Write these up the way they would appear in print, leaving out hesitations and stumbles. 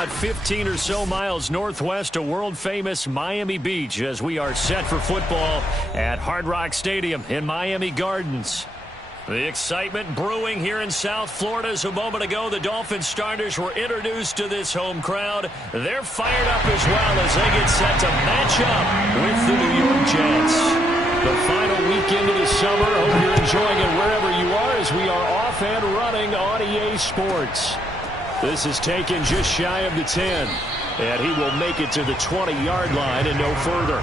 about 15 or so miles northwest of world-famous Miami Beach as we are set for football at Hard Rock Stadium in Miami Gardens. The excitement brewing here in South Florida as a moment ago the Dolphins starters were introduced to this home crowd. They're fired up as well as they get set to match up with the New York Jets. The final weekend of the summer. Hope you're enjoying it wherever you are as we are off and running on EA Sports. This is taken just shy of the 10, and he will make it to the 20-yard line and no further.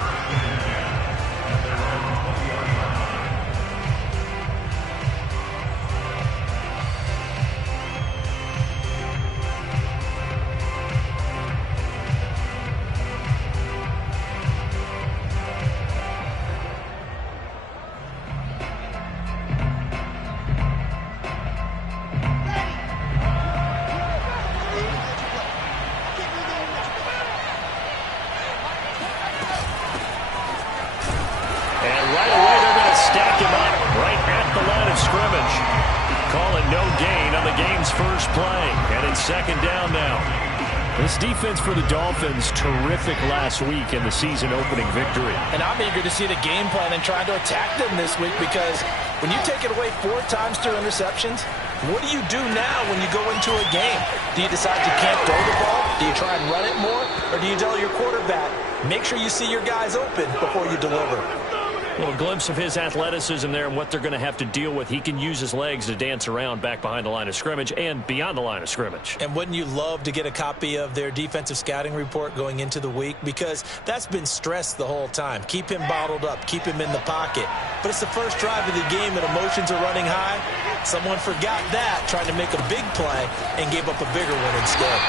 Defense for the Dolphins, terrific last week in the season-opening victory. And I'm eager to see the game plan and trying to attack them this week because when you take it away 4 times through interceptions, what do you do now when you go into a game? Do you decide you can't throw the ball? Do you try and run it more? Or do you tell your quarterback, make sure you see your guys open before you deliver? A little glimpse of his athleticism there and what they're going to have to deal with. He can use his legs to dance around back behind the line of scrimmage and beyond the line of scrimmage. And wouldn't you love to get a copy of their defensive scouting report going into the week? Because that's been stressed the whole time. Keep him bottled up. Keep him in the pocket. But it's the first drive of the game and emotions are running high. Someone forgot that, trying to make a big play, and gave up a bigger one instead.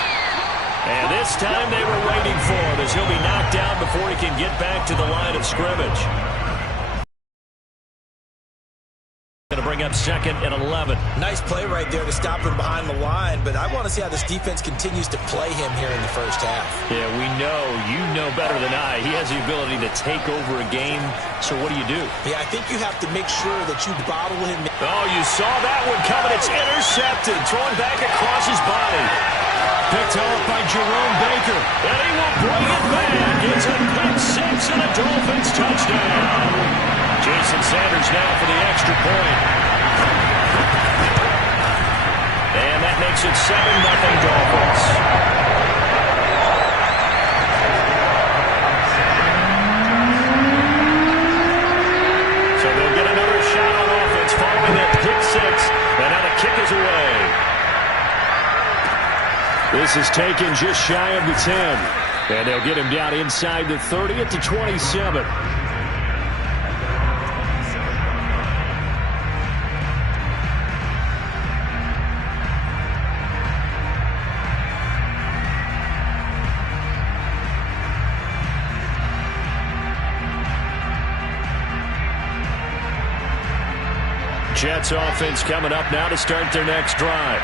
And this time they were waiting for him as he'll be knocked down before he can get back to the line of scrimmage. Going to bring up 2nd and 11. Nice play right there to stop him behind the line, but I want to see how this defense continues to play him here in the first half. Yeah, we know. You know better than I. He has the ability to take over a game, so what do? Yeah, I think you have to make sure that you bottle him. Oh, you saw that one coming. It's intercepted. Thrown back across his body. Picked off by Jerome Baker. And he will bring it back. It's a pick 6 and a Dolphins touchdown. Jason Sanders now for the extra point. And that makes it 7-0 Dolphins. So they'll get another shot on offense following that pick 6. And now the kick is away. This is taken just shy of the 10. And they'll get him down inside the 30 at the 27. Jets offense coming up now to start their next drive.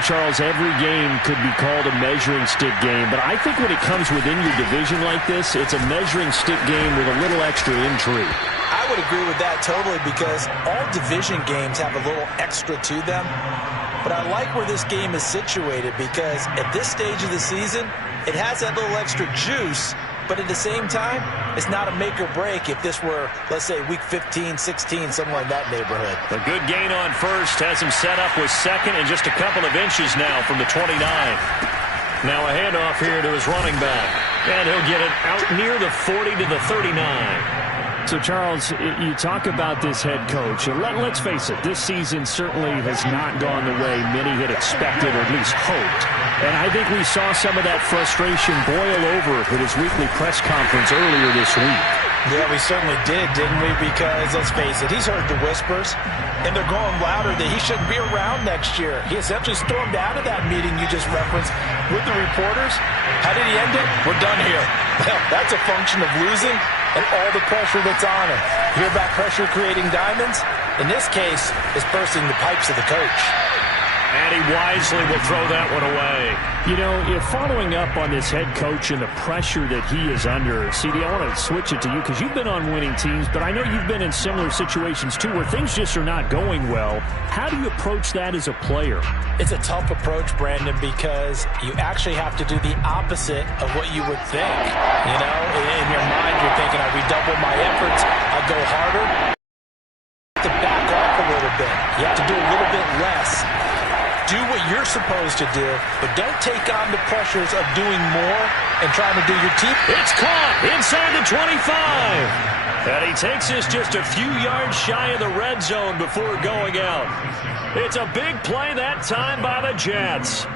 Charles, every game could be called a measuring stick game, but I think when it comes within your division like this, it's a measuring stick game with a little extra intrigue. I would agree with that totally because all division games have a little extra to them. But I like where this game is situated because at this stage of the season, it has that little extra juice. But at the same time, it's not a make or break if this were, let's say, week 15, 16, somewhere in that neighborhood. A good gain on first has him set up with 2nd and just a couple of inches now from the 29. Now a handoff here to his running back. And he'll get it out near the 40 to the 39. So, Charles, you talk about this head coach. And let's face it, this season certainly has not gone the way many had expected or at least hoped. And I think we saw some of that frustration boil over at his weekly press conference earlier this week. Yeah, we certainly did, didn't we? Because, let's face it, he's heard the whispers, and they're going louder that he shouldn't be around next year. He essentially stormed out of that meeting you just referenced with the reporters. How did he end it? We're done here. Well, that's a function of losing and all the pressure that's on him. Hear about pressure creating diamonds? In this case, it's bursting the pipes of the coach. And he wisely will throw that one away. You know, if following up on this head coach and the pressure that he is under, CD, I want to switch it to you because you've been on winning teams, but I know you've been in similar situations too where things just are not going well. How do you approach that as a player? It's a tough approach, Brandon, because you actually have to do the opposite of what you would think. You know, in your mind, you're thinking, I redouble my efforts, I go harder. You have to back off a little bit. You have to do a little bit less. Do what you're supposed to do, but don't take on the pressures of doing more and trying to do your team. It's caught inside the 25. And he takes us just a few yards shy of the red zone before going out. It's a big play that time by the Jets.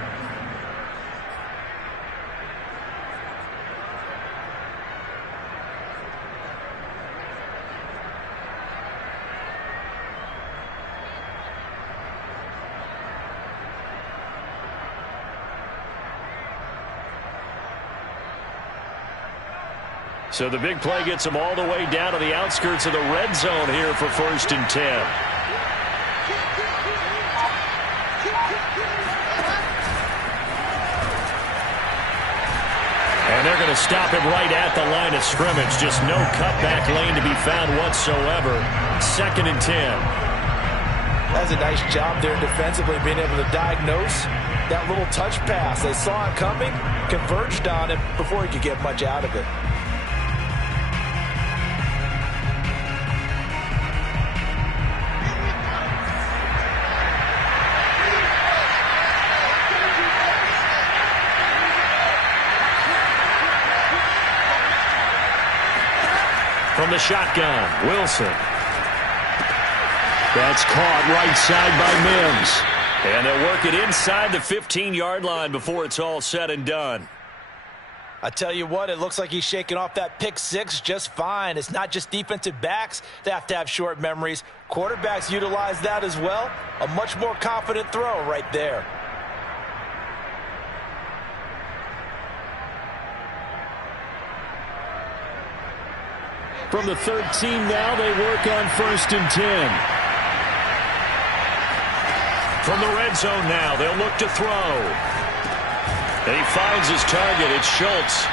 So the big play gets them all the way down to the outskirts of the red zone here for 1st and 10. And they're going to stop it right at the line of scrimmage. Just no cutback lane to be found whatsoever. 2nd and 10. That's a nice job there defensively, being able to diagnose that little touch pass. They saw it coming, converged on it before he could get much out of it. From the shotgun, Wilson. That's caught right side by Mims. And they'll work it inside the 15-yard line before it's all said and done. I tell you what, it looks like he's shaking off that pick six just fine. It's not just defensive backs that have to have short memories. Quarterbacks utilize that as well. A much more confident throw right there. From the 13 now, they work on 1st and 10. From the red zone now, they'll look to throw. And he finds his target. It's Schultz.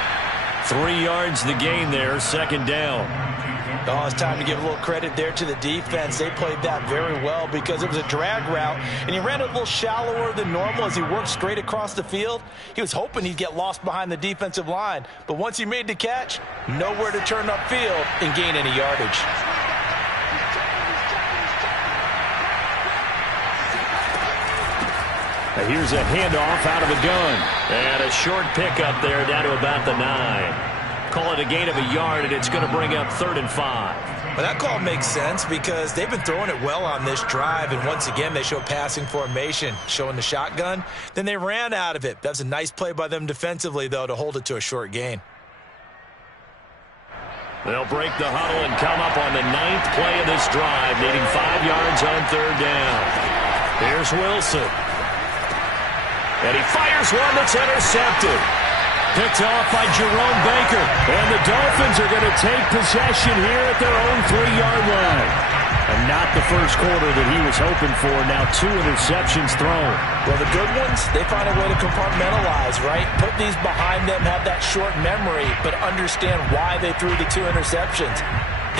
3 yards the gain there, 2nd down. Oh, it's time to give a little credit there to the defense. They played that very well because it was a drag route, and he ran it a little shallower than normal as he worked straight across the field. He was hoping he'd get lost behind the defensive line, but once he made the catch, nowhere to turn upfield and gain any yardage. Here's a handoff out of the gun. And a short pickup there down to about the 9. Call it a gain of a yard, and it's going to bring up 3rd and 5. Well, that call makes sense because they've been throwing it well on this drive, and once again they show passing formation, showing the shotgun. Then they ran out of it. That's a nice play by them defensively, though, to hold it to a short gain. They'll break the huddle and come up on the 9th play of this drive, needing 5 yards on 3rd down. Here's Wilson. And he fires one that's intercepted. Picked off by Jerome Baker. And the Dolphins are going to take possession here at their own 3-yard line. And not the first quarter that he was hoping for. Now 2 interceptions thrown. Well, the good ones, they find a way to compartmentalize, right? Put these behind them, have that short memory, but understand why they threw the 2 interceptions.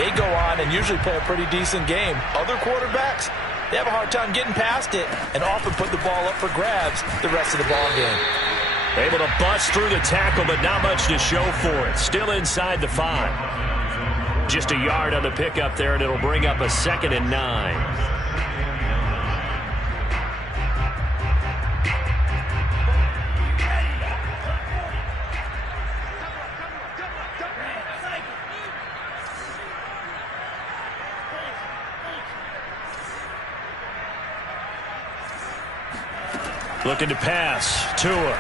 They go on and usually play a pretty decent game. Other quarterbacks, they have a hard time getting past it and often put the ball up for grabs the rest of the ball game. Able to bust through the tackle, but not much to show for it. Still inside the 5. Just a yard on the pickup there, and it'll bring up a 2nd and 9. Looking to pass. Tua.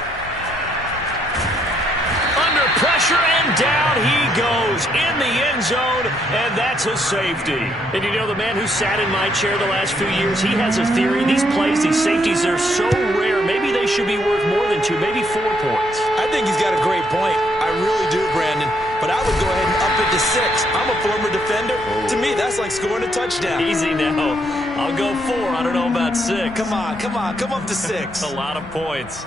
Under pressure, and down he goes in the end zone, and that's a safety. And you know, the man who sat in my chair the last few years, he has a theory. These plays, these safeties, they're so rare. Maybe they should be worth more than 2, maybe 4 points. I think he's got a great point. I really do, Brandon. But I would go ahead and up it to 6. I'm a former defender. To me, that's like scoring a touchdown. Easy now. I'll go 4. I don't know about 6. Come on. Come up to 6. A lot of points.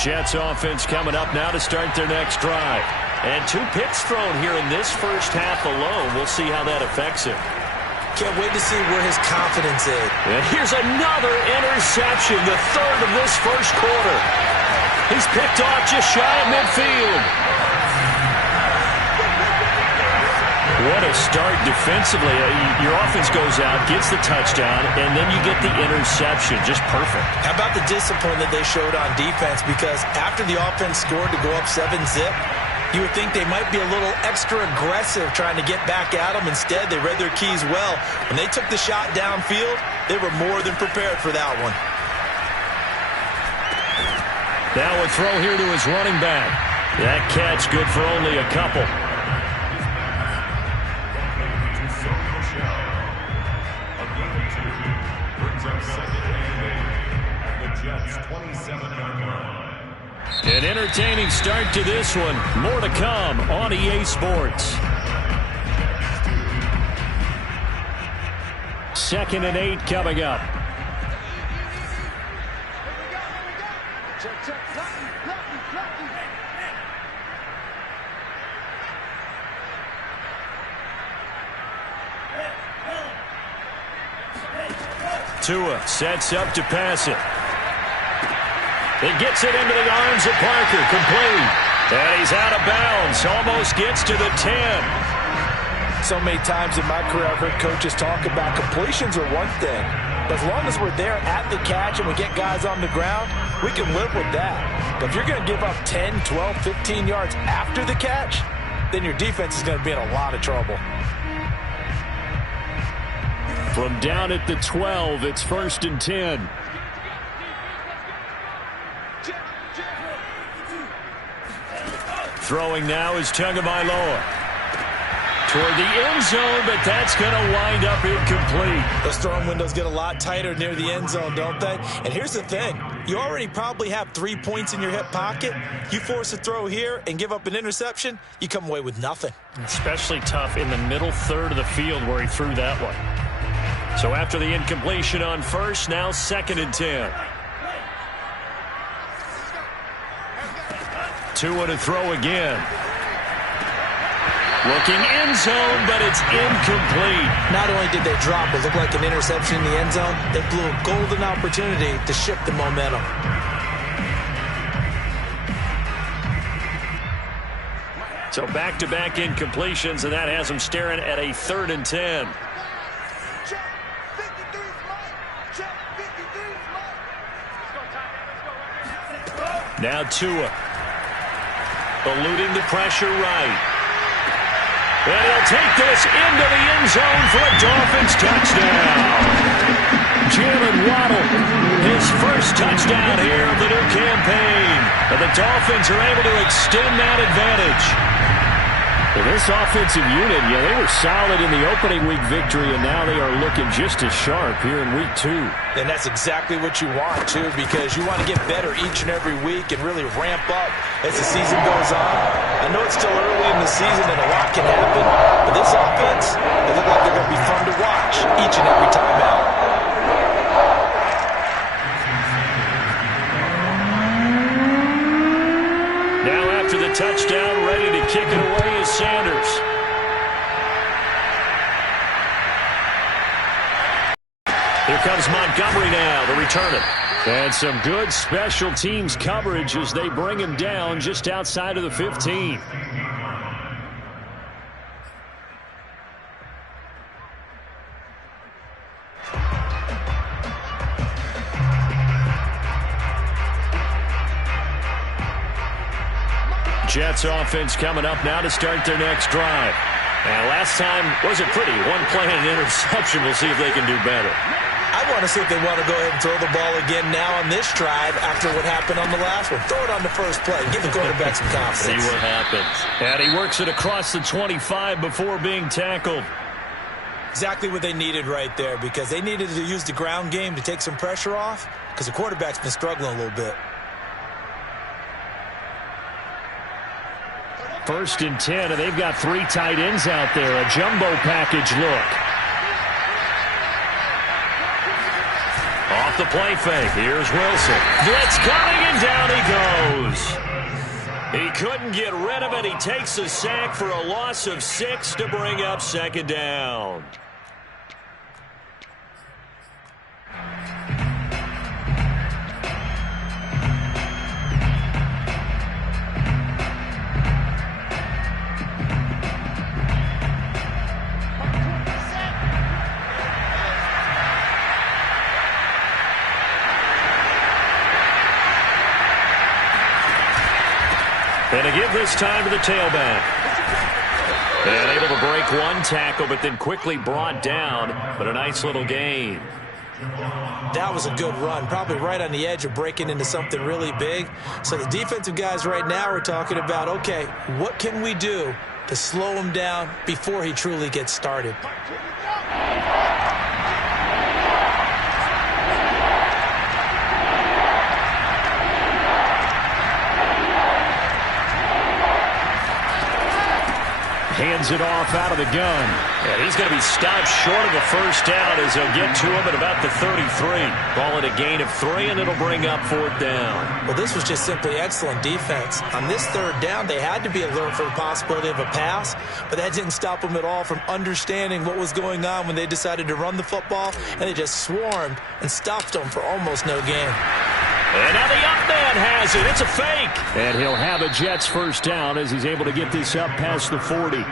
Jets offense coming up now to start their next drive. And 2 picks thrown here in this first half alone. We'll see how that affects him. Can't wait to see where his confidence is. And here's another interception, the 3rd of this first quarter. He's picked off just shy of midfield. What a start defensively. Your offense goes out, gets the touchdown, and then you get the interception. Just perfect. How about the discipline that they showed on defense? Because after the offense scored to go up 7-zip, you would think they might be a little extra aggressive trying to get back at them. Instead, they read their keys well. When they took the shot downfield, they were more than prepared for that one. Now a throw here to his running back. That catch good for only a couple. An entertaining start to this one. More to come on EA Sports. 2nd and 8 coming up. Tua sets up to pass it. He gets it into the arms of Parker, complete. And he's out of bounds, almost gets to the 10. So many times in my career I've heard coaches talk about completions are one thing. But as long as we're there at the catch and we get guys on the ground, we can live with that. But if you're going to give up 10, 12, 15 yards after the catch, then your defense is going to be in a lot of trouble. From down at the 12, it's 1st and 10. Throwing now is Tagovailoa. Toward the end zone, but that's going to wind up incomplete. Those throwing windows get a lot tighter near the end zone, don't they? And here's the thing. You already probably have 3 points in your hip pocket. You force a throw here and give up an interception, you come away with nothing. Especially tough in the middle third of the field where he threw that one. So after the incompletion on first, now 2nd and 10. Tua to throw again. Looking end zone, but it's incomplete. Not only did they drop what looked like an interception in the end zone, they blew a golden opportunity to shift the momentum. So back-to-back incompletions, and that has them staring at a 3rd and 10. Now Tua. Eluding the pressure right. And he'll take this into the end zone for a Dolphins touchdown. Jalen Waddle, his first touchdown here of the new campaign. And the Dolphins are able to extend that advantage. Well, this offensive unit, they were solid in the opening week victory, and now they are looking just as sharp here in week 2. And that's exactly what you want, too, because you want to get better each and every week and really ramp up as the season goes on. I know it's still early in the season and a lot can happen, but this offense, they look like they're going to be fun to watch each and every time out. Now after the touchdown, ready to kick it away is Sanders. Here comes Montgomery now to return it. And some good special teams coverage as they bring him down just outside of the 15. Jets offense coming up now to start their next drive. And last time wasn't pretty. One play and an interception. We'll see if they can do better. I want to see if they want to go ahead and throw the ball again now on this drive after what happened on the last one. Throw it on the first play. Give the quarterback some confidence. See what happens. And he works it across the 25 before being tackled. Exactly what they needed right there, because they needed to use the ground game to take some pressure off, because the quarterback's been struggling a little bit. 1st and 10, and they've got 3 tight ends out there. A jumbo package look. Off the play fake. Here's Wilson. Blitz coming, and down he goes. He couldn't get rid of it. He takes a sack for a loss of 6 to bring up 2nd down. And to give this time to the tailback. And able to break 1 tackle, but then quickly brought down. But a nice little gain. That was a good run, probably right on the edge of breaking into something really big. So the defensive guys right now are talking about, okay, what can we do to slow him down before he truly gets started? Hands it off out of the gun. And he's going to be stopped short of a 1st down as he'll get to him at about the 33. Call it a gain of 3, and it'll bring up 4th down. Well, this was just simply excellent defense. On this 3rd down, they had to be alert for the possibility of a pass, but that didn't stop them at all from understanding what was going on when they decided to run the football, and they just swarmed and stuffed them for almost no gain. And now the up man has it. It's a fake. And he'll have a Jets 1st down as he's able to get this up past the 40.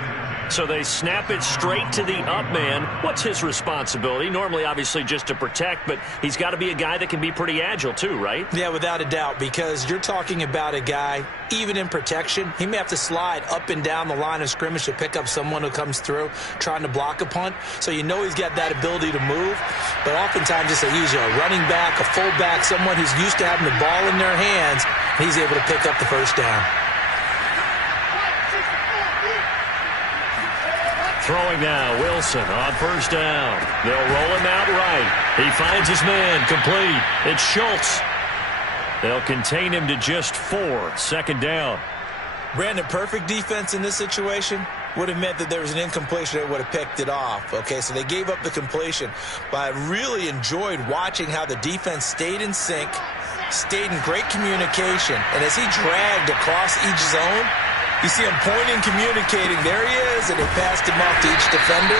So they snap it straight to the up man. What's his responsibility? Normally, obviously, just to protect, but he's got to be a guy that can be pretty agile too, right? Yeah, without a doubt, because you're talking about a guy, even in protection, he may have to slide up and down the line of scrimmage to pick up someone who comes through trying to block a punt. So you know he's got that ability to move, but oftentimes it's usually a running back, a fullback, someone who's used to having the ball in their hands, and he's able to pick up the 1st down. Throwing now, Wilson on 1st down. They'll roll him out right. He finds his man, complete. It's Schultz. They'll contain him to just 4, 2nd down. Brandon, perfect defense in this situation would have meant that there was an incompletion that would have picked it off. Okay, so they gave up the completion. But I really enjoyed watching how the defense stayed in sync, stayed in great communication, and as he dragged across each zone, you see him pointing, communicating. There he is, and they passed him off to each defender.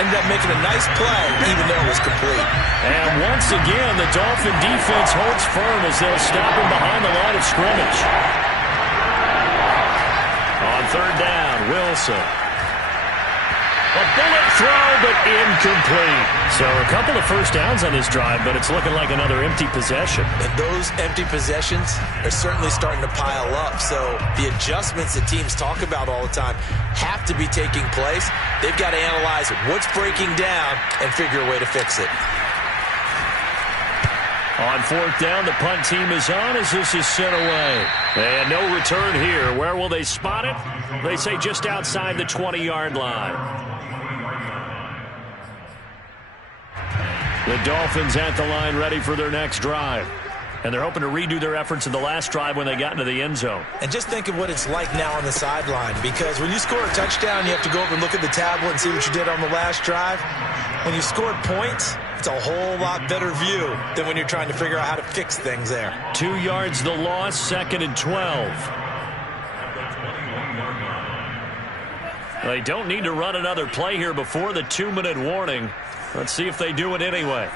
Ended up making a nice play, even though it was complete. And once again, the Dolphin defense holds firm as they'll stop him behind the line of scrimmage. On 3rd down, Wilson. A bullet throw, but incomplete. So a couple of 1st downs on this drive, but it's looking like another empty possession. And those empty possessions are certainly starting to pile up. So the adjustments that teams talk about all the time have to be taking place. They've got to analyze what's breaking down and figure a way to fix it. On 4th down, the punt team is on as this is sent away. And no return here. Where will they spot it? They say just outside the 20-yard line. The Dolphins at the line ready for their next drive. And they're hoping to redo their efforts in the last drive when they got into the end zone. And just think of what it's like now on the sideline, because when you score a touchdown, you have to go over and look at the tablet and see what you did on the last drive. When you scored points, it's a whole lot better view than when you're trying to figure out how to fix things there. 2 yards the loss, 2nd and 12. They don't need to run another play here before the 2-minute warning. Let's see if they do it anyway.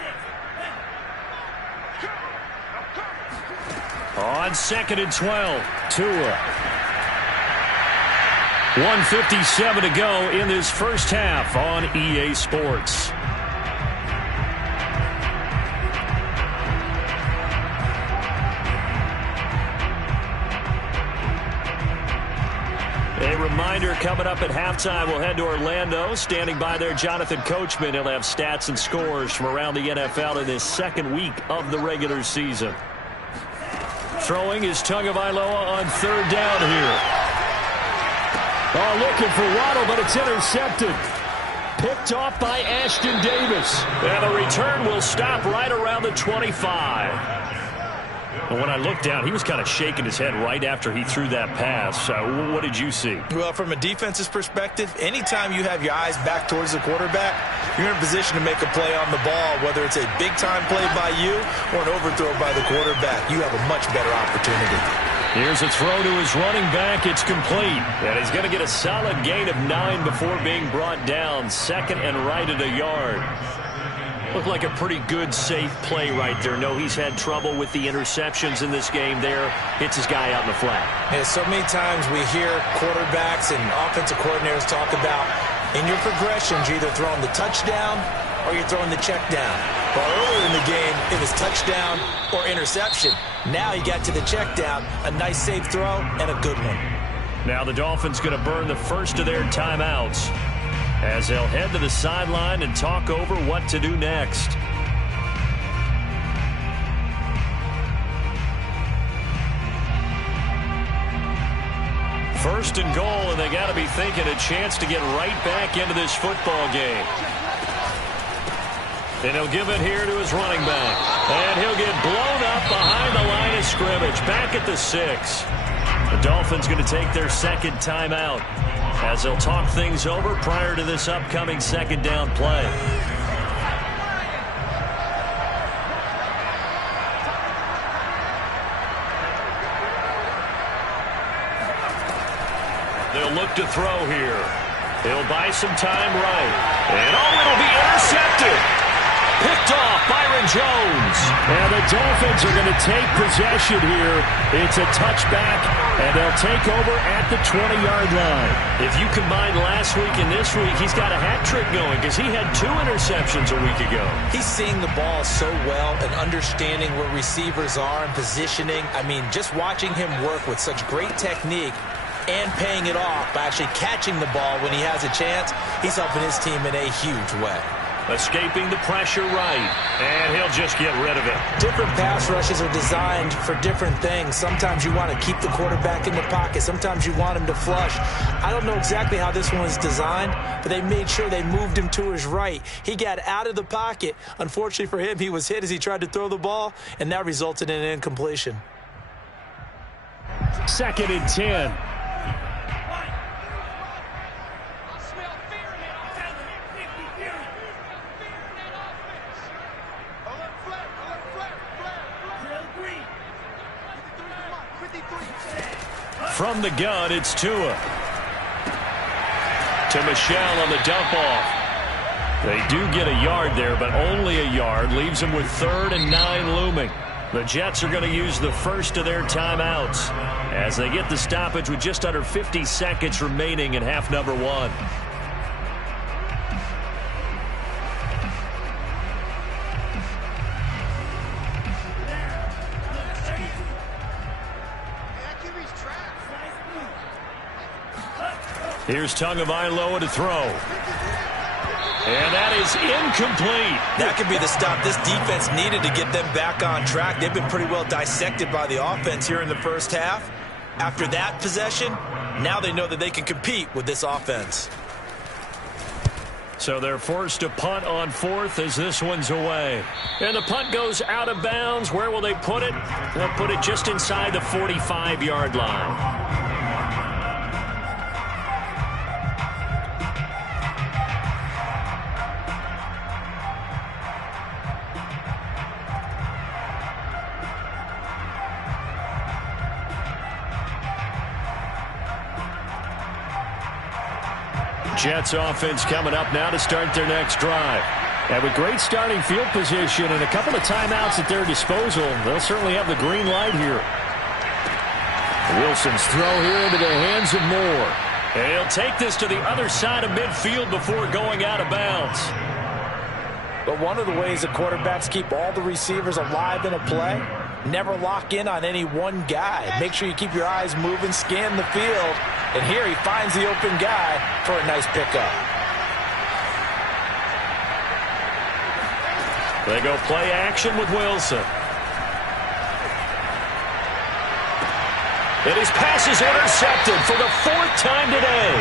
On 2nd and 12, Tua. 1:57 to go in this 1st half on EA Sports. A reminder, coming up at halftime, we'll head to Orlando. Standing by there, Jonathan Coachman. He'll have stats and scores from around the NFL in this 2nd week of the regular season. Throwing is Tagovailoa on 3rd down here. Oh, looking for Waddle, but it's intercepted. Picked off by Ashton Davis. And the return will stop right around the 25. And when I looked down, he was kind of shaking his head right after he threw that pass. What did you see? Well, from a defense's perspective, anytime you have your eyes back towards the quarterback, you're in a position to make a play on the ball, whether it's a big-time play by you or an overthrow by the quarterback. You have a much better opportunity. Here's a throw to his running back. It's complete. And he's going to get a solid gain of 9 before being brought down. Second and right at a yard. Looked like a pretty good, safe play right there. No, he's had trouble with the interceptions in this game there. Hits his guy out in the flat. And so many times we hear quarterbacks and offensive coordinators talk about, in your progressions, you're either throwing the touchdown or you're throwing the check down. Well, earlier in the game, it was touchdown or interception. Now you got to the check down, a nice safe throw, and a good one. Now the Dolphins going to burn the first of their timeouts as they'll head to the sideline and talk over what to do next. First and goal, and they got to be thinking a chance to get right back into this football game. And he'll give it here to his running back. And he'll get blown up behind the line of scrimmage, back at the 6. The Dolphins going to take their second timeout as they'll talk things over prior to this upcoming second down play. They'll look to throw here. He'll buy some time right. And it'll be intercepted. Picked off Byron Jones. And the Dolphins are going to take possession here. It's a touchback, and they'll take over at the 20-yard line. If you combine last week and this week, he's got a hat trick going because he had 2 interceptions a week ago. He's seeing the ball so well and understanding where receivers are and positioning. I mean, just watching him work with such great technique and paying it off by actually catching the ball when he has a chance, he's helping his team in a huge way. Escaping the pressure right, and he'll just get rid of it. Different pass rushes are designed for different things. Sometimes you want to keep the quarterback in the pocket. Sometimes you want him to flush. I don't know exactly how this one was designed, but they made sure they moved him to his right. He got out of the pocket. Unfortunately for him, he was hit as he tried to throw the ball, and that resulted in an incompletion. 2nd and 10. From the gun, it's Tua. To Michel on the dump off. They do get a yard there, but only a yard. Leaves them with 3rd and 9 looming. The Jets are going to use the first of their timeouts as they get the stoppage with just under 50 seconds remaining in half number 1. Here's Tagovailoa to throw. And that is incomplete. That could be the stop this defense needed to get them back on track. They've been pretty well dissected by the offense here in the first half. After that possession, now they know that they can compete with this offense. So they're forced to punt on 4th as this one's away. And the punt goes out of bounds. Where will they put it? They'll put it just inside the 45-yard line. Jets offense coming up now to start their next drive. And with great starting field position and a couple of timeouts at their disposal, they'll certainly have the green light here. Wilson's throw here into the hands of Moore. And he'll take this to the other side of midfield before going out of bounds. But one of the ways the quarterbacks keep all the receivers alive in a play, never lock in on any one guy. Make sure you keep your eyes moving, scan the field. And here he finds the open guy for a nice pickup. They go play action with Wilson. And his pass is intercepted for the 4th time today.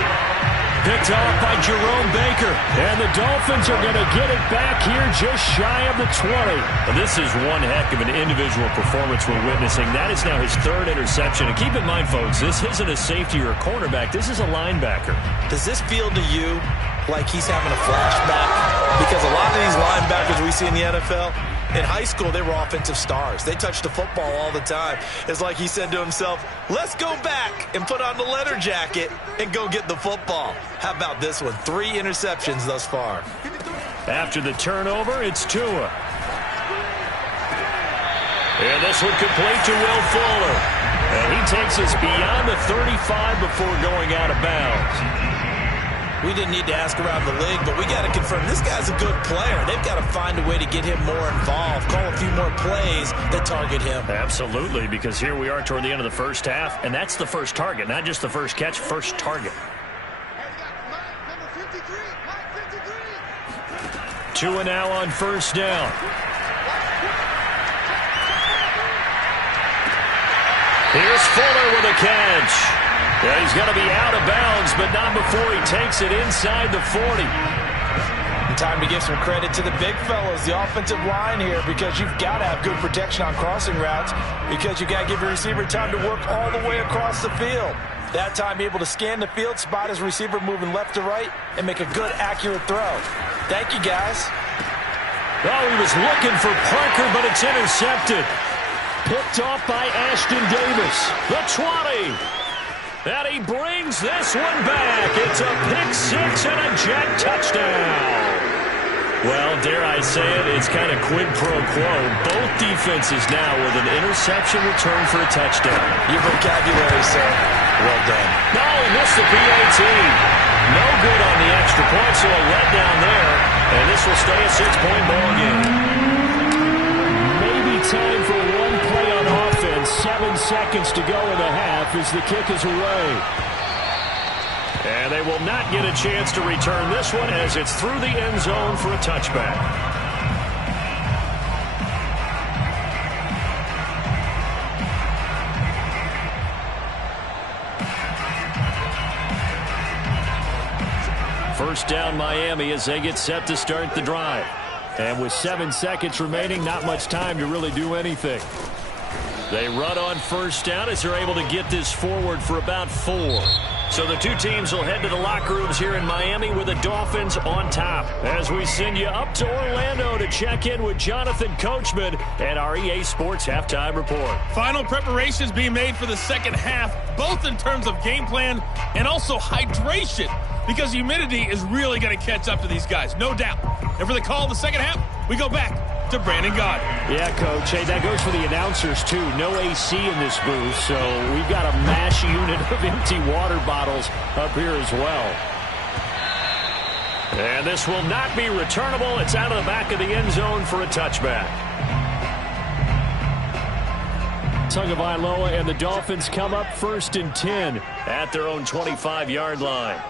picked off by Jerome Baker. And the Dolphins are going to get it back here just shy of the 20. Well, this is one heck of an individual performance we're witnessing. That is now his third interception. And keep in mind, folks, this isn't a safety or a cornerback. This is a linebacker. Does this feel to you like he's having a flashback? Because a lot of these linebackers we see in the NFL, in high school, they were offensive stars. They touched the football all the time. It's like he said to himself, let's go back and put on the leather jacket and go get the football. How about this one? 3 interceptions thus far. After the turnover, it's Tua. And this one complete to Will Fuller. And he takes us beyond the 35 before going out of bounds. We didn't need to ask around the league, but we got to confirm this guy's a good player. They've got to find a way to get him more involved, call a few more plays that target him. Absolutely, because here we are toward the end of the first half, and that's the first target, not just the first catch, first target. Tua now on first down. Here's Fuller with a catch. Yeah, he's going to be out of bounds, but not before he takes it inside the 40. And time to give some credit to the big fellas, the offensive line here, because you've got to have good protection on crossing routes, because you've got to give your receiver time to work all the way across the field. That time, be able to scan the field, spot his receiver moving left to right, and make a good, accurate throw. Thank you, guys. Oh, he was looking for Parker, but it's intercepted. Picked off by Ashton Davis. The 20. And he brings this one back. It's a pick-6 and a Jet touchdown. Well, dare I say it, it's kind of quid pro quo. Both defenses now with an interception return for a touchdown. Your vocabulary, sir. Well done. No, he missed the PAT. No good on the extra point, so a letdown there. And this will stay a 6-point ball game. Maybe time for one play on offense. 7 seconds to go in the half as the kick is away. And they will not get a chance to return this one as it's through the end zone for a touchback. First down Miami as they get set to start the drive. And with 7 seconds remaining, not much time to really do anything. They run on first down as they're able to get this forward for about 4. So the two teams will head to the locker rooms here in Miami with the Dolphins on top. As we send you up to Orlando to check in with Jonathan Coachman and our EA Sports Halftime Report. Final preparations being made for the second half, both in terms of game plan and also hydration, because humidity is really going to catch up to these guys, no doubt. And for the call of the second half, we go back to Brandon Gaudin. Yeah, Coach. Hey, that goes for the announcers, too. No AC in this booth, so we've got a mash unit of empty water bottles up here as well. And this will not be returnable. It's out of the back of the end zone for a touchback. Tagovailoa and the Dolphins come up 1st and 10 at their own 25-yard line.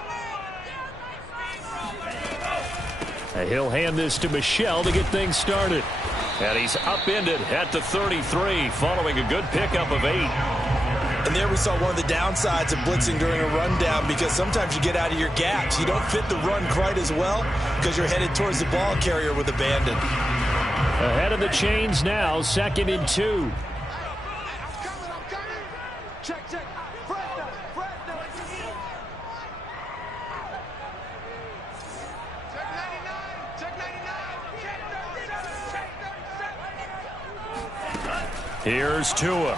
And he'll hand this to Michel to get things started. And he's upended at the 33 following a good pickup of 8. And there we saw one of the downsides of blitzing during a rundown, because sometimes you get out of your gaps. You don't fit the run quite as well because you're headed towards the ball carrier with abandon. Ahead of the chains now, 2nd and 2. Check. Here's Tua.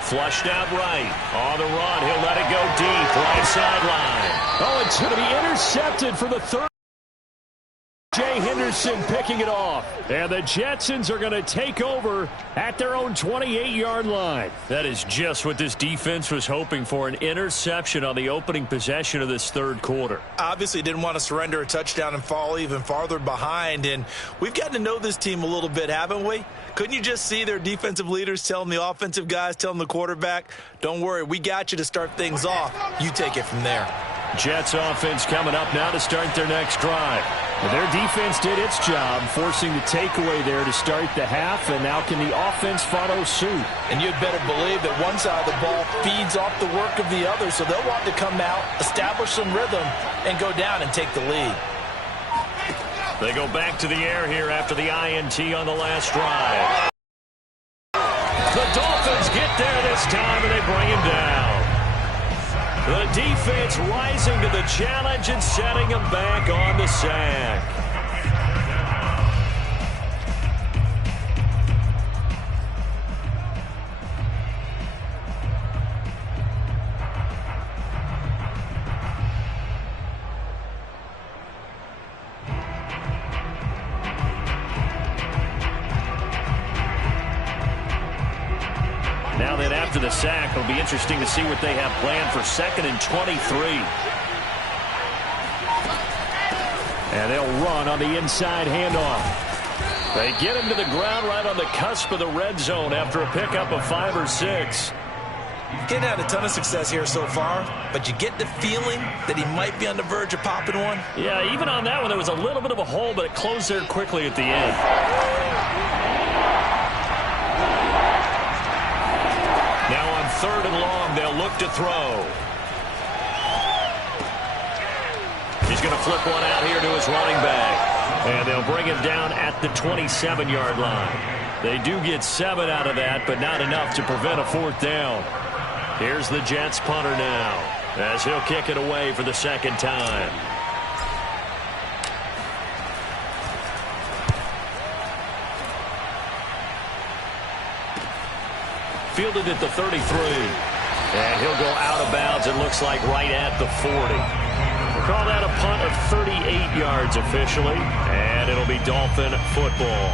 Flushed out right. On the run. He'll let it go deep. Right sideline. Oh, it's going to be intercepted for the third. Jay Henderson picking it off. And the Jetsons are going to take over at their own 28-yard line. That is just what this defense was hoping for, an interception on the opening possession of this third quarter. Obviously didn't want to surrender a touchdown and fall even farther behind. And we've gotten to know this team a little bit, haven't we? Couldn't you just see their defensive leaders telling the offensive guys, telling the quarterback, don't worry, we got you to start things off. You take it from there. Jets offense coming up now to start their next drive. Their defense did its job, forcing the takeaway there to start the half, and now can the offense follow suit? And you'd better believe that one side of the ball feeds off the work of the other, so they'll want to come out, establish some rhythm, and go down and take the lead. They go back to the air here after the INT on the last drive. The Dolphins get there this time, and they bring him down. The defense rising to the challenge and setting him back on the sack. Now then, after the sack, it'll be interesting to see what they have planned for 2nd and 23. And they'll run on the inside handoff. They get him to the ground right on the cusp of the red zone after a pickup of 5 or 6. Getting had a ton of success here so far, but you get the feeling that he might be on the verge of popping one. Yeah, even on that one, there was a little bit of a hole, but it closed there quickly at the end. Now on 3rd and long, they'll look to throw. He's going to flip one out here to his running back. And they'll bring him down at the 27-yard line. They do get 7 out of that, but not enough to prevent a 4th down. Here's the Jets punter now, as he'll kick it away for the 2nd time. Fielded at the 33. And he'll go out of bounds, it looks like, right at the 40. We'll call that a punt of 38 yards officially. And it'll be Dolphin football.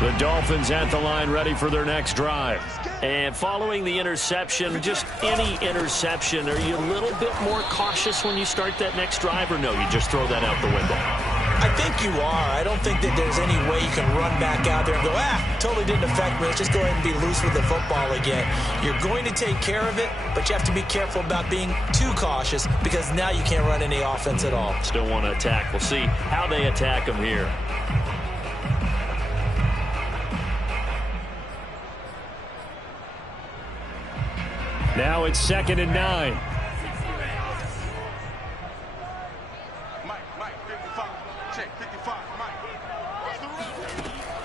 The Dolphins at the line ready for their next drive. And following the interception, just any interception, are you a little bit more cautious when you start that next drive, or no, you just throw that out the window? I think you are. I don't think that there's any way you can run back out there and go, totally didn't affect me. Let's just go ahead and be loose with the football again. You're going to take care of it, but you have to be careful about being too cautious because now you can't run any offense at all. Still want to attack. We'll see how they attack them here. Now it's 2nd and 9.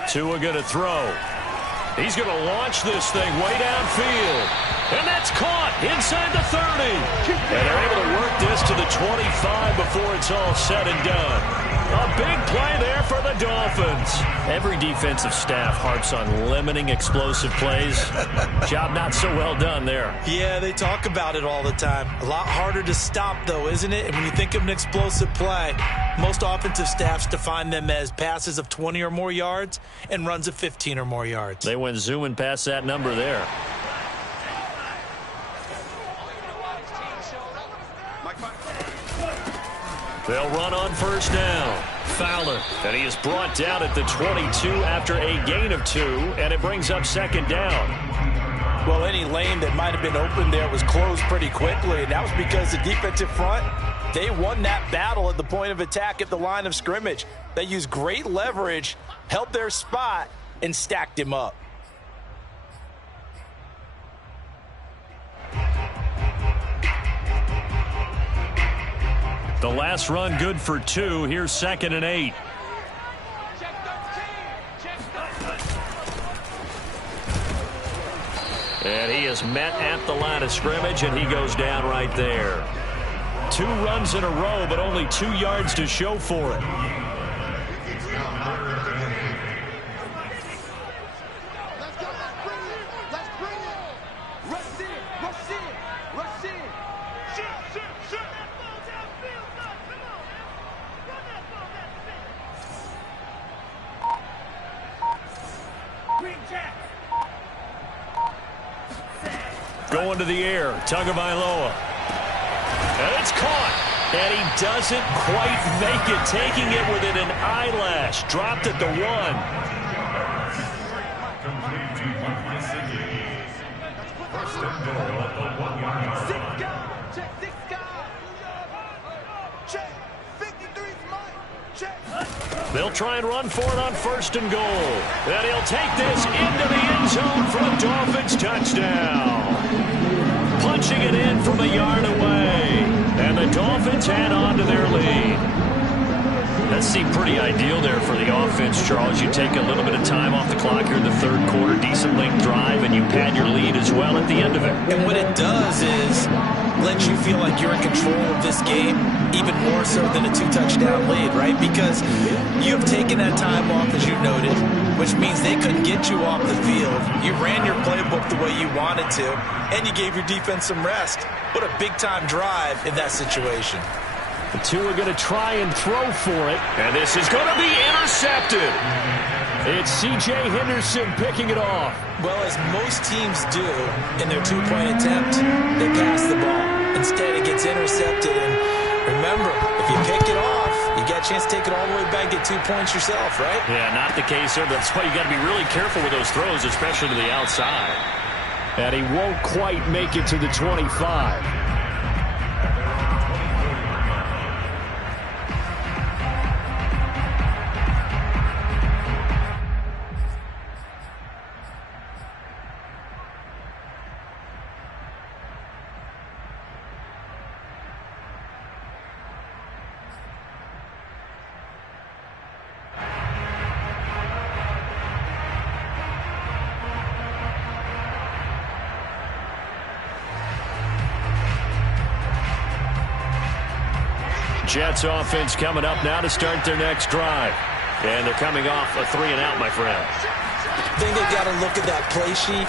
Tua going to throw. He's going to launch this thing way downfield. And that's caught inside the 30. And they're able to work this to the 25 before it's all said and done. A big play there for the Dolphins. Every defensive staff harps on limiting explosive plays. Job not so well done there. Yeah, they talk about it all the time. A lot harder to stop, though, isn't it? And when you think of an explosive play, most offensive staffs define them as passes of 20 or more yards and runs of 15 or more yards. They went zooming past that number there. They'll run on 1st down. Fowler, and he is brought down at the 22 after a gain of 2, and it brings up 2nd down. Well, any lane that might have been open there was closed pretty quickly, and that was because the defensive front, they won that battle at the point of attack at the line of scrimmage. They used great leverage, held their spot, and stacked him up. The last run good for 2. Here's 2nd and 8. And he is met at the line of scrimmage, and he goes down right there. 2 runs in a row, but only 2 yards to show for it. Going to the air, Tagovailoa. And it's caught. And he doesn't quite make it, taking it within an eyelash. Dropped at the 1. They'll try and run for it on 1st and goal. And he'll take this into the end zone for a Dolphins touchdown. Punching it in from a yard away. And the Dolphins add on to their lead. That seemed pretty ideal there for the offense, Charles. You take a little bit of time off the clock here in the 3rd quarter, decent length drive, and you pad your lead as well at the end of it. And what it does is let you feel like you're in control of this game, even more so than a 2-touchdown lead, right? Because you've taken that time off, as you noted, which means they couldn't get you off the field. You ran your playbook the way you wanted to, and you gave your defense some rest. What a big-time drive in that situation. The two are going to try and throw for it. And this is going to be intercepted. It's C.J. Henderson picking it off. Well, as most teams do in their 2-point attempt, they pass the ball. Instead, it gets intercepted. And remember, if you pick it off, you got a chance to take it all the way back and get 2 points yourself, right? Yeah, not the case there. That's why you got to be really careful with those throws, especially to the outside. And he won't quite make it to the 25. Jets offense coming up now to start their next drive. And they're coming off a 3-and-out, my friend. I think they've got to look at that play sheet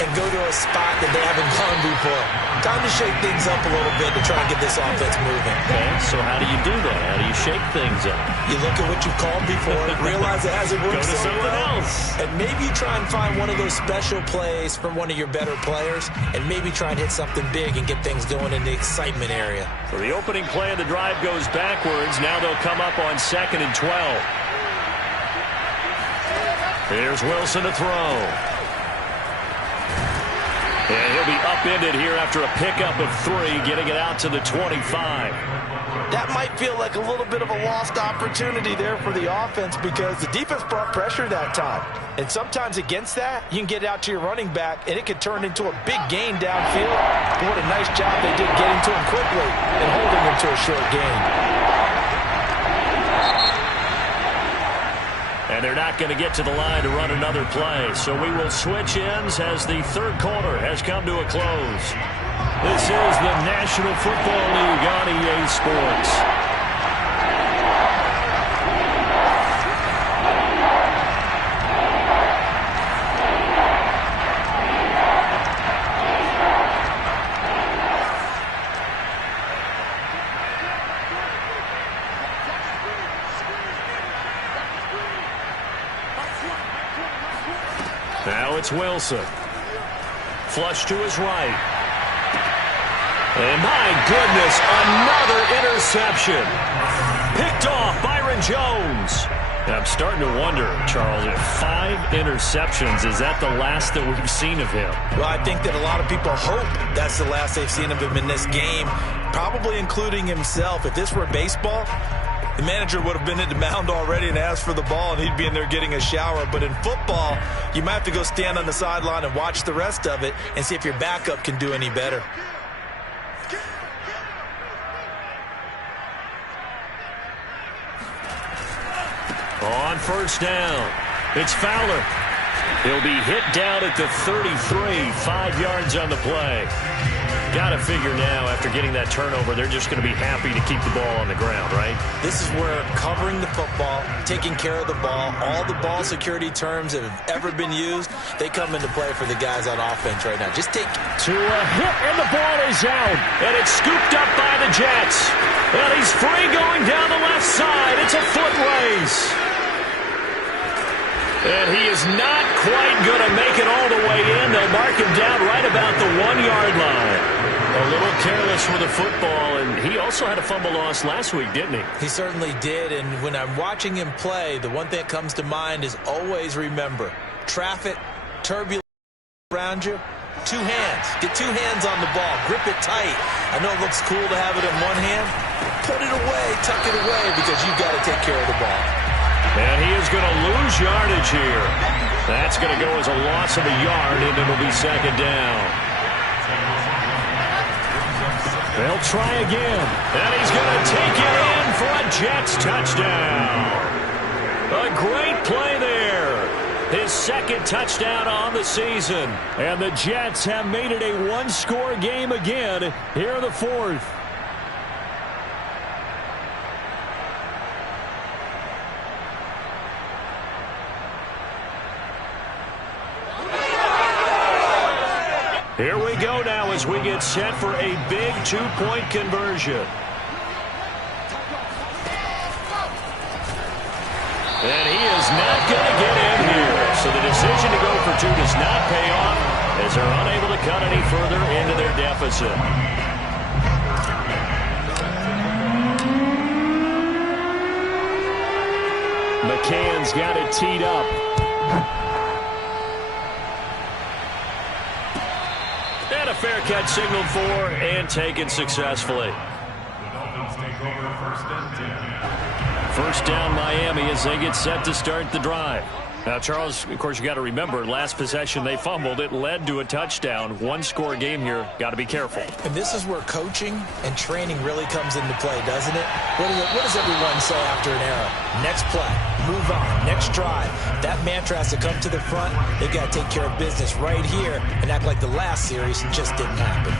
and go to a spot that they haven't gone before. Time to shake things up a little bit to try and get this offense moving. Okay, so how do you do that? How do you shake things up? You look at what you've called before, realize it hasn't worked so well, and maybe try and find one of those special plays from one of your better players, and maybe try and hit something big and get things going in the excitement area. So the opening play of the drive goes backwards. Now they'll come up on 2nd and 12. Here's Wilson to throw. And he'll be upended here after a pickup of 3, getting it out to the 25. That might feel like a little bit of a lost opportunity there for the offense because the defense brought pressure that time. And sometimes against that, you can get it out to your running back, and it could turn into a big gain downfield. But what a nice job they did getting to him quickly and holding him to a short gain. And they're not going to get to the line to run another play. So we will switch ends as the 3rd quarter has come to a close. This is the National Football League on EA Sports. Now it's Wilson. Flush to his right. And my goodness, another interception. Picked off Byron Jones. And I'm starting to wonder, Charles, if 5 interceptions, is that the last that we've seen of him? Well, I think that a lot of people hope that's the last they've seen of him in this game, probably including himself. If this were baseball, the manager would have been at the mound already and asked for the ball, and he'd be in there getting a shower. But in football, you might have to go stand on the sideline and watch the rest of it and see if your backup can do any better. On 1st down, it's Fowler. He'll be hit down at the 33, 5 yards on the play. Got to figure now, after getting that turnover, they're just going to be happy to keep the ball on the ground, right? This is where covering the football, taking care of the ball, all the ball security terms that have ever been used, they come into play for the guys on offense right now. Just take to a hit, and the ball is out. And it's scooped up by the Jets. And he's free going down the left side. It's a foot race. And he is not quite going to make it all the way in. They'll mark him down right about the 1-yard line. A little careless with the football, and he also had a fumble loss last week, didn't he? He certainly did, and when I'm watching him play, the one thing that comes to mind is always remember, traffic turbulent around you, two hands. Get two hands on the ball. Grip it tight. I know it looks cool to have it in one hand. Put it away, tuck it away, because you've got to take care of the ball. And he is going to lose yardage here. That's going to go as a loss of a yard, and it'll be second down. They'll try again. And he's going to take it in for a Jets touchdown. A great play there. His second touchdown on the season. And the Jets have made it a one-score game again here in the fourth. Here we go now as we get set for a big two-point conversion. And he is not going to get in here. So the decision to go for two does not pay off as they're unable to cut any further into their deficit. McCann's got it teed up. And a fair catch signaled for and taken successfully. First down Miami as they get set to start the drive. Now, Charles, of course, you got to remember, last possession they fumbled. It led to a touchdown. One-score game here. Got to be careful. And this is where coaching and training really comes into play, doesn't it? What does everyone say after an error? Next play, move on, next drive. That mantra has to come to the front. They've got to take care of business right here and act like the last series just didn't happen.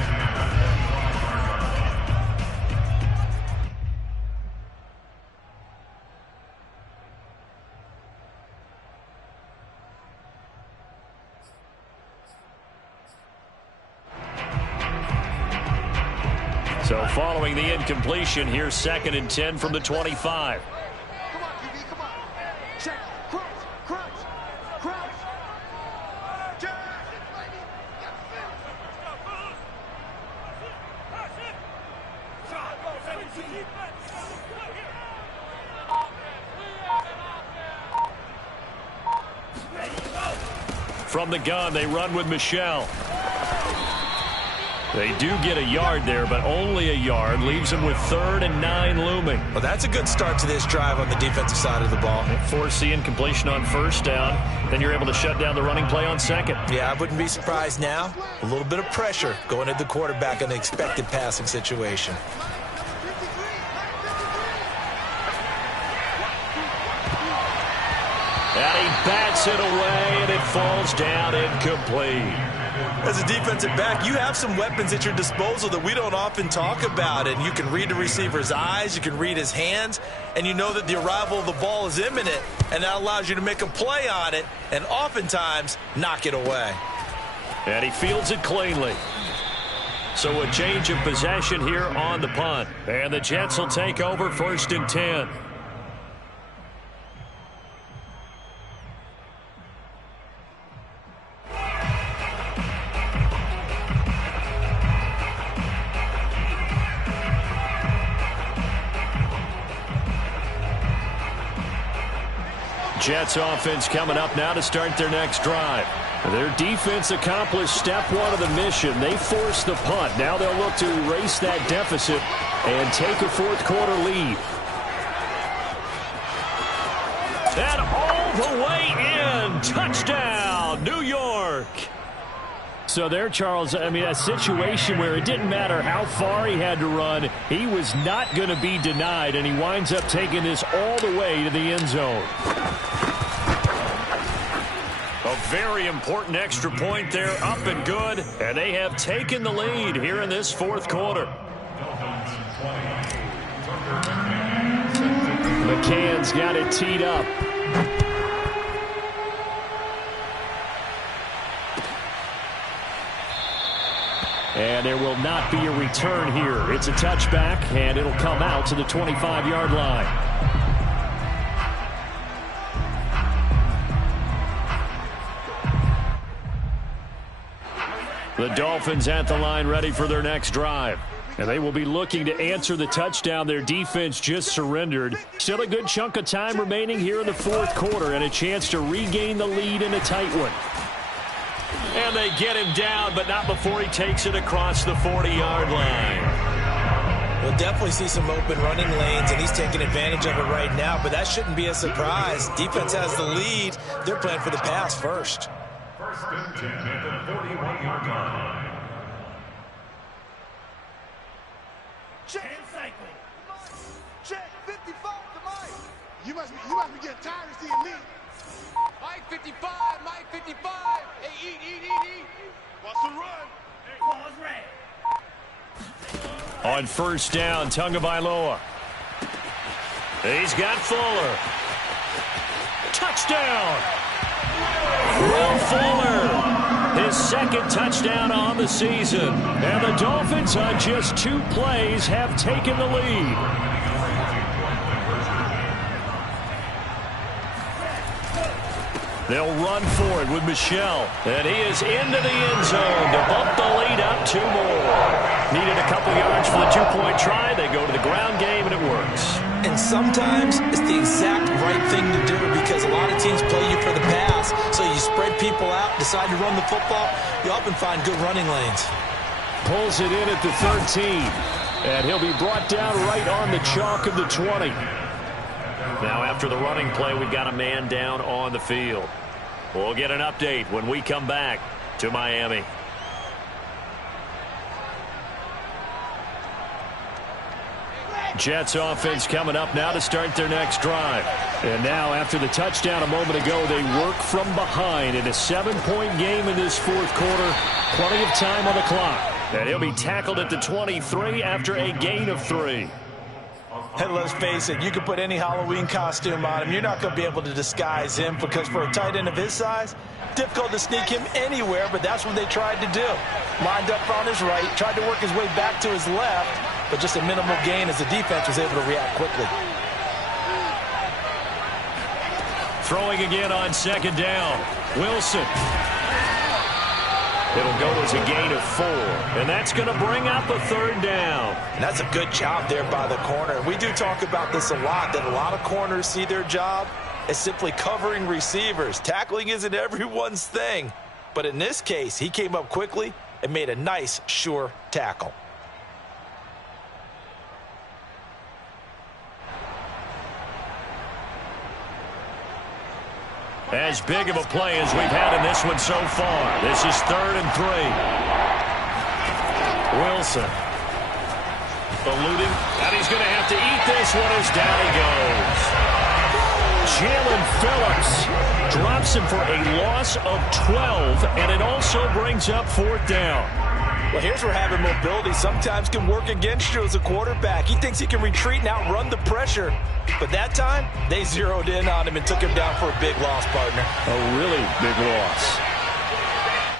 So following the incompletion, here's 2nd and 10 from the 25. Come on, QB, come on. Check, cross. From the gun, they run with Michel. They do get a yard there, but only a yard. Leaves them with 3rd and 9 looming. Well, that's a good start to this drive on the defensive side of the ball. Force the incompletion on first down. Then you're able to shut down the running play on second. Yeah, I wouldn't be surprised now. A little bit of pressure going at the quarterback in the expected passing situation. And he bats it away, and it falls down incomplete. As a defensive back, you have some weapons at your disposal that we don't often talk about. And you can read the receiver's eyes, you can read his hands, and you know that the arrival of the ball is imminent, and that allows you to make a play on it and oftentimes knock it away. And he fields it cleanly. So a change of possession here on the punt. And the Jets will take over 1st and 10. Jets offense coming up now to start their next drive. Their defense accomplished step one of the mission. They forced the punt. Now they'll look to erase that deficit and take a fourth-quarter lead. And all the way in. Touchdown, New York. So there, Charles, I mean, a situation where it didn't matter how far he had to run. He was not going to be denied, and he winds up taking this all the way to the end zone. A very important extra point there, up and good, and they have taken the lead here in this fourth quarter. McCann's got it teed up. And there will not be a return here. It's a touchback, and it'll come out to the 25-yard line. The Dolphins at the line ready for their next drive. And they will be looking to answer the touchdown their defense just surrendered. Still a good chunk of time remaining here in the fourth quarter and a chance to regain the lead in a tight one. And they get him down, but not before he takes it across the 40-yard line. We'll definitely see some open running lanes, and he's taking advantage of it right now, but that shouldn't be a surprise. Defense has the lead. They're playing for the pass first. First and 10 at the 41-yard line. Check. Check. 55 to Mike. You must be getting tired of seeing me. Mike 55, Mike 55. Hey, eat. What's the run? Ball's red. On first down, Tagovailoa. He's got Fuller. Touchdown! Will Fuller, his second touchdown on the season. And the Dolphins, on just 2 plays, have taken the lead. They'll run for it with Michel. And he is into the end zone to bump the lead up 2 more. Needed a couple yards for the 2-point try. They go to the ground game, and it works. And sometimes it's the exact right thing to do because a lot of teams play you for the pass. So you spread people out, decide to run the football. You often find good running lanes. Pulls it in at the 13. And he'll be brought down right on the chalk of the 20. Now after the running play, we've got a man down on the field. We'll get an update when we come back to Miami. Jets offense coming up now to start their next drive. And now after the touchdown a moment ago, they work from behind in a 7-point game in this 4th quarter. Plenty of time on the clock. And he'll be tackled at the 23 after a gain of 3. And let's face it, you can put any Halloween costume on him. You're not going to be able to disguise him because for a tight end of his size, difficult to sneak him anywhere, but that's what they tried to do. Lined up on his right, tried to work his way back to his left, but just a minimal gain as the defense was able to react quickly. Throwing again on 2nd down. Wilson. It'll go as a gain of 4. And that's going to bring up a 3rd down. And that's a good job there by the corner. We do talk about this a lot, that a lot of corners see their job as simply covering receivers. Tackling isn't everyone's thing. But in this case, he came up quickly and made a nice, sure tackle. As big of a play as we've had in this one so far. This is 3rd and 3. Wilson. Eluding. And he's going to have to eat this one as down he goes. Jalen Phillips drops him for a loss of 12, and it also brings up 4th down. Well, here's where having mobility sometimes can work against you as a quarterback. He thinks he can retreat and outrun the pressure. But that time, they zeroed in on him and took him down for a big loss, partner. A really big loss.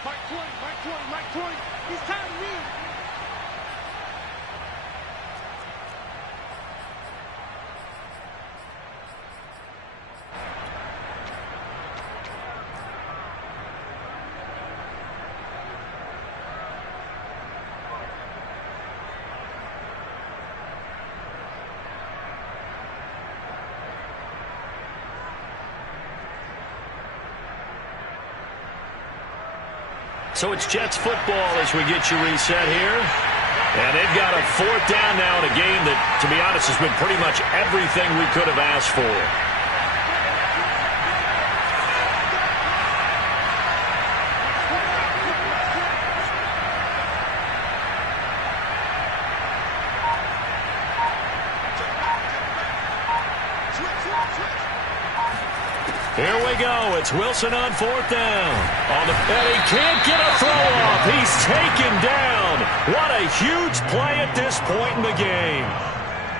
Mike 20. He's tired of me. So it's Jets football as we get you reset here. And they've got a 4th down now in a game that, to be honest, has been pretty much everything we could have asked for. Here we go. It's Wilson on 4th down. And he can't get a throw off. He's taken down. What a huge play at this point in the game.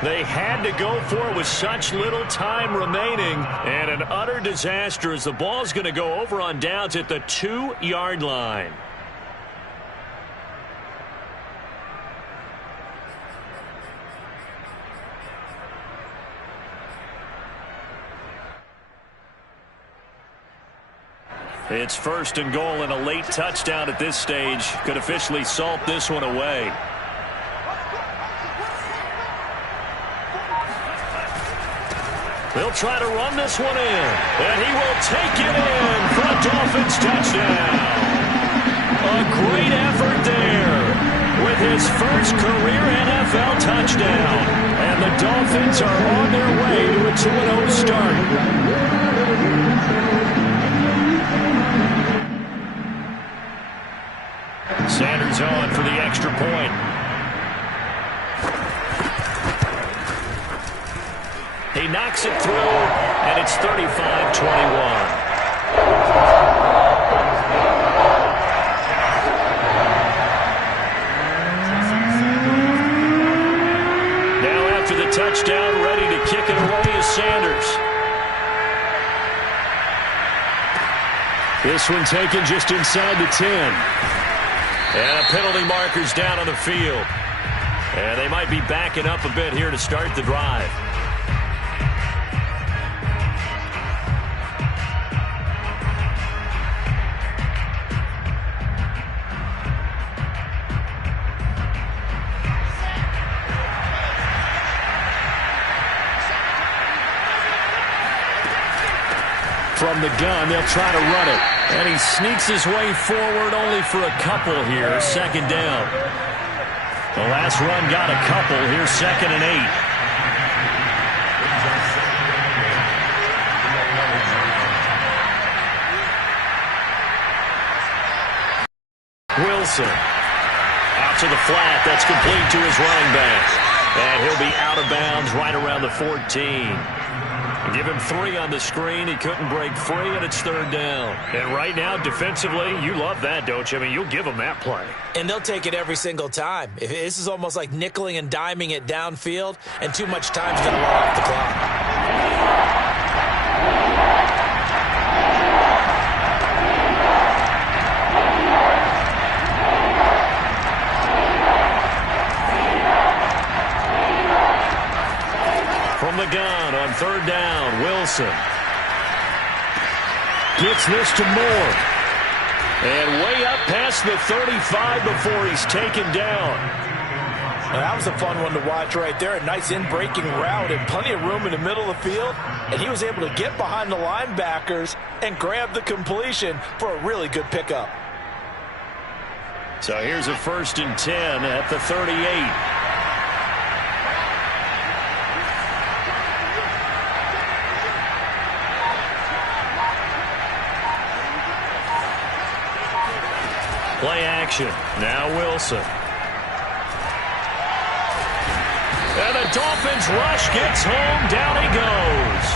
They had to go for it with such little time remaining. And an utter disaster as the ball's going to go over on downs at the 2-yard line. It's 1st and goal, and a late touchdown at this stage could officially salt this one away. They'll try to run this one in, and he will take it in for a Dolphins touchdown. first career NFL touchdown. And the Dolphins are on their way to a 2-0 start. Sanders on for the extra point. He knocks it through, and it's 35-21. Touchdown, ready to kick it away is Sanders. This one taken just inside the 10. And a penalty marker's down on the field. And they might be backing up a bit here to start the drive. From the gun, they'll try to run it. And he sneaks his way forward only for a couple here. Second down. The last run got a couple. Here's 2nd and 8. Wilson. Out to the flat. That's complete to his running back. And he'll be out of bounds right around the 14. Give him 3 on the screen. He couldn't break free, and it's 3rd down. And right now, defensively, you love that, don't you? I mean, you'll give them that play. And they'll take it every single time. This is almost like nickeling and diming it downfield, and too much time's going to run off the clock. From the gun on 3rd down, Wilson gets this to Moore. And way up past the 35 before he's taken down. Well, that was a fun one to watch right there. A nice in-breaking route and plenty of room in the middle of the field. And he was able to get behind the linebackers and grab the completion for a really good pickup. So here's a 1st and 10 at the 38. Play action. Now Wilson. And the Dolphins rush gets home. Down he goes.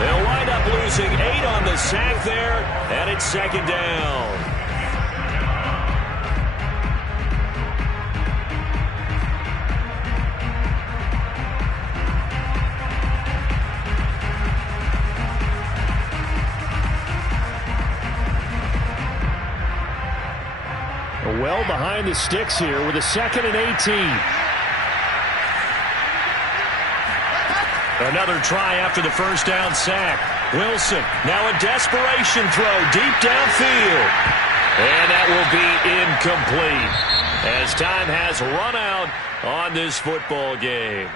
They'll wind up losing 8 on the sack there, and it's 2nd down. Well behind the sticks here with a 2nd and 18. Another try after the 1st down sack. Wilson, now a desperation throw deep downfield. And that will be incomplete as time has run out on this football game.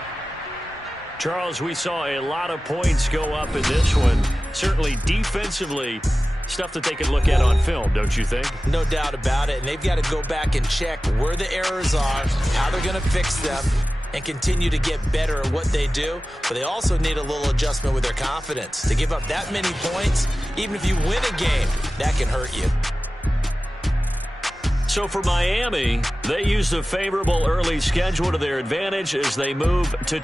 Charles, we saw a lot of points go up in this one. Certainly defensively, stuff that they can look at on film, don't you think? No doubt about it. And they've got to go back and check where the errors are, how they're going to fix them, and continue to get better at what they do. But they also need a little adjustment with their confidence. To give up that many points, even if you win a game, that can hurt you. So for Miami, they used a favorable early schedule to their advantage as they move to